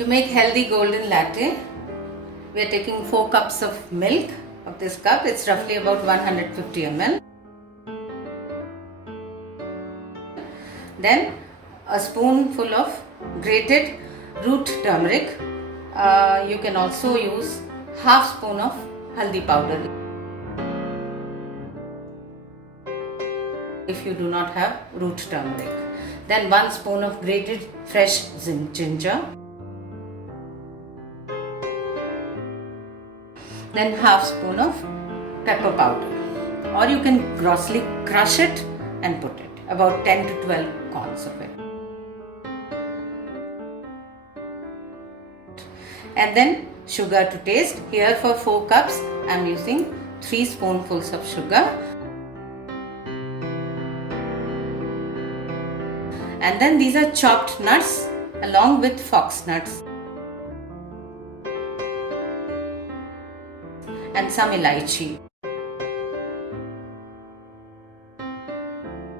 To make healthy golden latte, we are taking 4 cups of milk. Of this cup, it's roughly about 150 ml. Then a spoonful of grated root turmeric. You can also use half spoon of haldi powder if you do not have root turmeric. Then 1 spoon of grated fresh ginger. Then half spoon of pepper powder, or you can grossly crush it and put it, about 10 to 12 corns of it. And then sugar to taste. Here for 4 cups I am using 3 spoonfuls of sugar. And then these are chopped nuts along with fox nuts and some elaichi.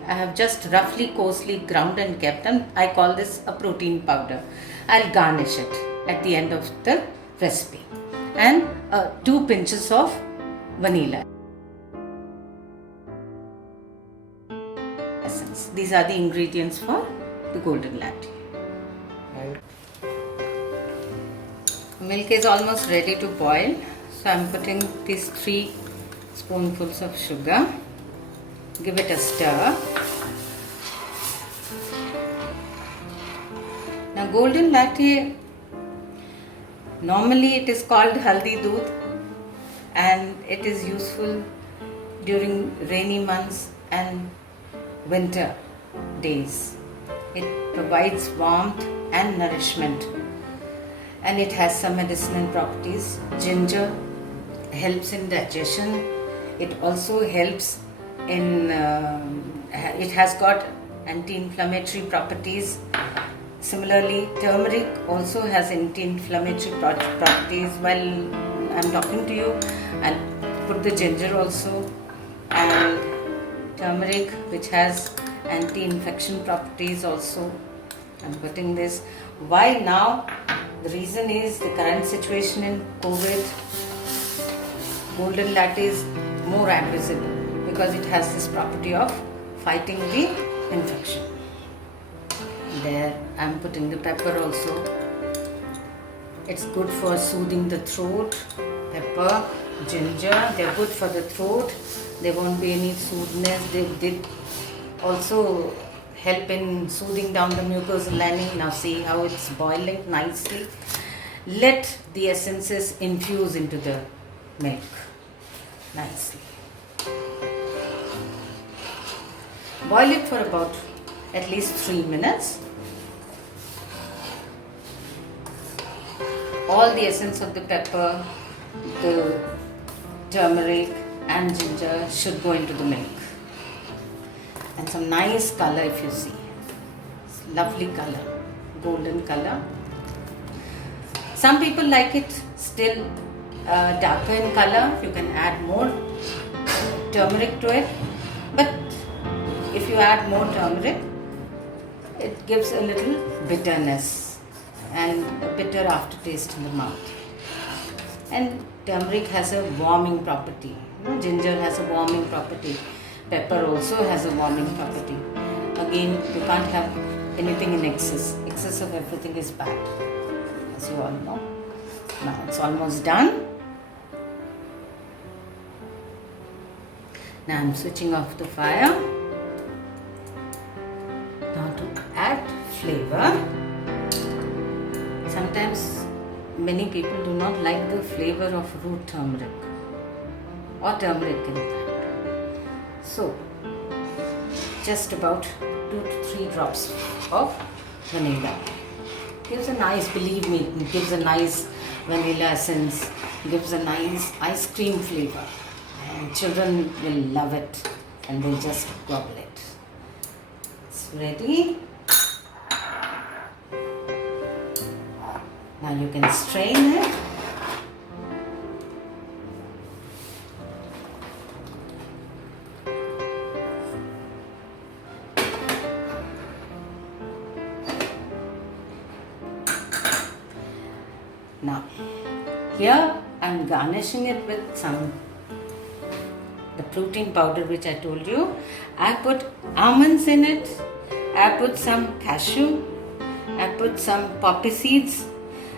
I have just roughly coarsely ground and kept them. I call this a protein powder. I'll garnish it at the end of the recipe. And 2 pinches of vanilla essence. These are the ingredients for the golden latte. Milk is almost ready to boil. So I am putting these 3 spoonfuls of sugar. Give it a stir. Now golden latte, normally it is called haldi doodh, and it is useful during rainy months and winter days. It provides warmth and nourishment, and it has some medicinal properties. Ginger helps in digestion. It also helps in, it has got anti-inflammatory properties. Similarly, turmeric also has anti-inflammatory properties. While I'm talking to you, I'll put the ginger also, and turmeric, which has anti-infection properties also. I'm putting this. Why now? The reason is the current situation in COVID. Golden latte is more advisable because it has this property of fighting the infection. There I am putting the pepper also. It's good for soothing the throat. Pepper, ginger, they're good for the throat. There won't be any soothness. They also help in soothing down the mucosal lining. Now see how it's boiling nicely. Let the essences infuse into the milk nicely. Boil it for about at least 3 minutes. All the essence of the pepper, the turmeric and ginger should go into the milk. And some nice color, if you see. It's lovely color, golden color. Some people like it still darker in color. You can add more turmeric to it. But if you add more turmeric, it gives a little bitterness and a bitter aftertaste in the mouth. And turmeric has a warming property. Ginger has a warming property. Pepper also has a warming property. Again, you can't have anything in excess. Excess of everything is bad, as you all know. Now it's almost done. Now I'm switching off the fire. Now to add flavor. Sometimes many people do not like the flavor of root turmeric or turmeric in fact. So just about 2 to 3 drops of vanilla. Gives a nice, believe me, it gives a nice vanilla essence, gives a nice ice cream flavor. And children will love it and they'll just gobble it. It's ready. Now you can strain it. Now, here I'm garnishing it with some the protein powder which I told you. I put almonds in it. I put some cashew. I put some poppy seeds,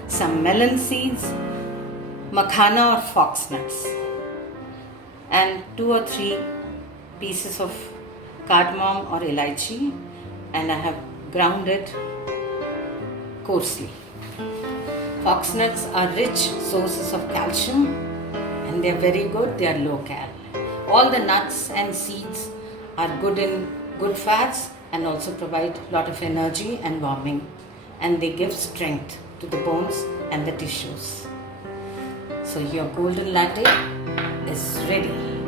some melon seeds, makhana or fox nuts, and 2 or 3 pieces of cardamom or elaichi, and I have ground it coarsely. Fox nuts are rich sources of calcium and they are very good, they are low cal. All the nuts and seeds are good in good fats and also provide a lot of energy and warming, and they give strength to the bones and the tissues. So your golden latte is ready.